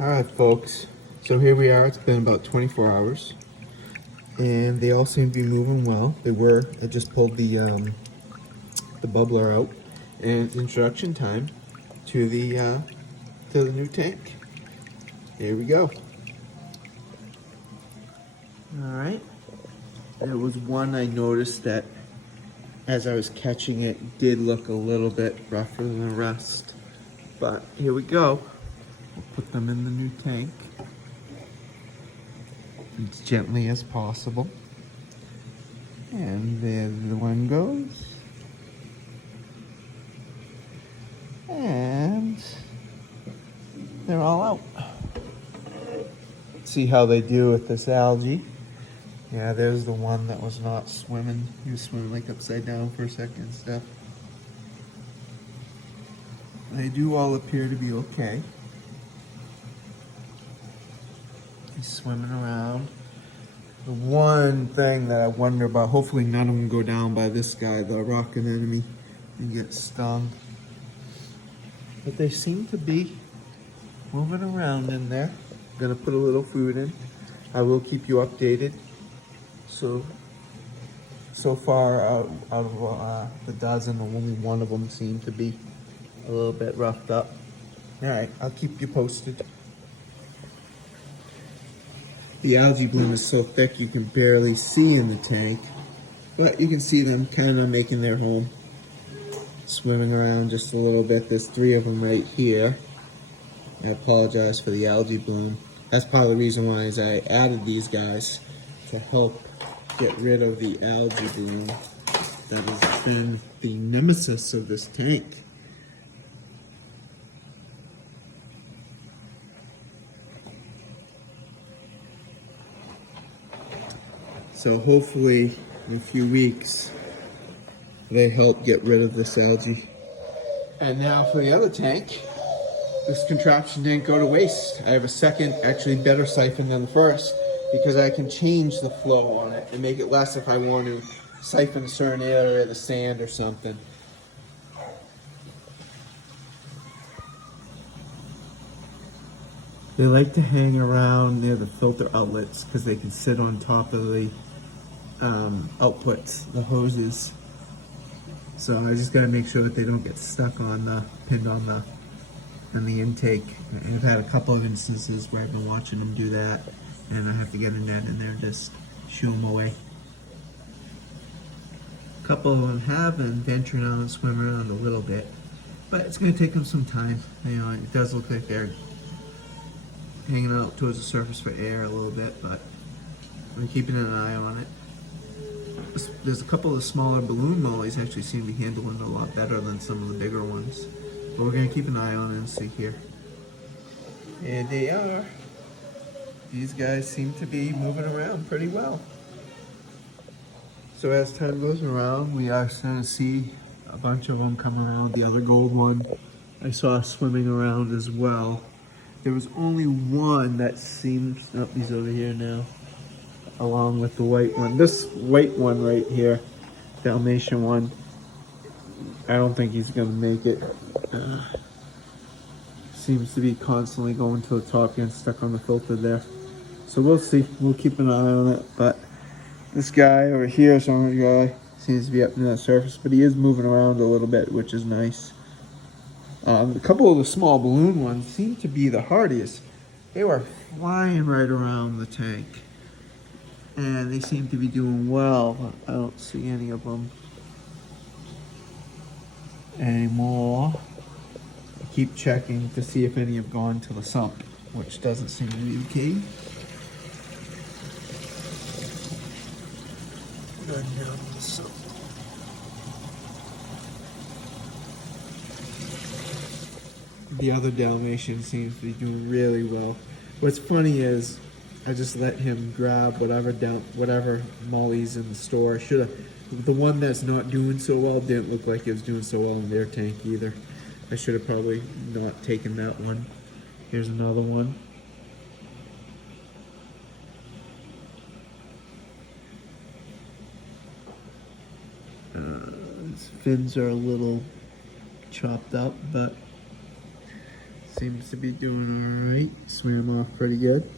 Alright folks, so here we are. It's been about 24 hours and they all seem to be moving well. I just pulled the bubbler out and it's introduction time to the new tank. Here we go. Alright, there was one I noticed that as I was catching it did look a little bit rougher than the rest, but here we go. We'll put them in the new tank as gently as possible. And there the one goes. And they're all out. See how they do with this algae. Yeah, there's the one that was not swimming. He was swimming like upside down for a second and stuff. They do all appear to be okay. He's swimming around. The one thing that I wonder about, hopefully none of them go down by this guy, the rock anemone, and get stung. But they seem to be moving around in there. I'm gonna put a little food in. I will keep you updated. So far out of the dozen, only one of them seemed to be a little bit roughed up. All right, I'll keep you posted. The algae bloom is so thick you can barely see in the tank, but you can see them kind of making their home, swimming around just a little bit. There's 3 of them right here. I apologize for the algae bloom. That's part of the reason why is I added these guys to help get rid of the algae bloom that has been the nemesis of this tank. So hopefully in a few weeks they help get rid of this algae. And now for the other tank. This contraption didn't go to waste. I have a second, actually better siphon than the first, because I can change the flow on it and make it less if I want to siphon a certain area of the sand or something. They like to hang around near the filter outlets because they can sit on top of the outputs, the hoses. So I just gotta make sure that they don't get stuck on pinned on the intake. And I've had a couple of instances where I've been watching them do that, and I have to get a net in there and just shoo them away. A couple of them have been venturing out and swimming around a little bit, but it's going to take them some time. You know, it does look like they're hanging out towards the surface for air a little bit, but I'm keeping an eye on it. There's a couple of smaller balloon mollies actually seem to be handling it a lot better than some of the bigger ones. But we're going to keep an eye on it and see here. And they are. These guys seem to be moving around pretty well. So as time goes around, we are starting to see a bunch of them come around. The other gold one I saw swimming around as well. There was only one that seemed, oh, he's over here now, along with the white one. This white one right here, Dalmatian one, I don't think he's gonna make it. Seems to be constantly going to the top, getting stuck on the filter there. So we'll see, we'll keep an eye on it. But this guy over here, some guy, seems to be up near the surface, but he is moving around a little bit, which is nice. A couple of the small balloon ones seem to be the hardiest. They were flying right around the tank, and they seem to be doing well. I don't see any of them anymore. I keep checking to see if any have gone to the sump, which doesn't seem to be the case. Go ahead and get on the sump. The other Dalmatian seems to be doing really well. What's funny is I just let him grab whatever mollies in the store. The one that's not doing so well didn't look like it was doing so well in their tank either. I should have probably not taken that one. Here's another one. His fins are a little chopped up, but seems to be doing alright. Swam off pretty good.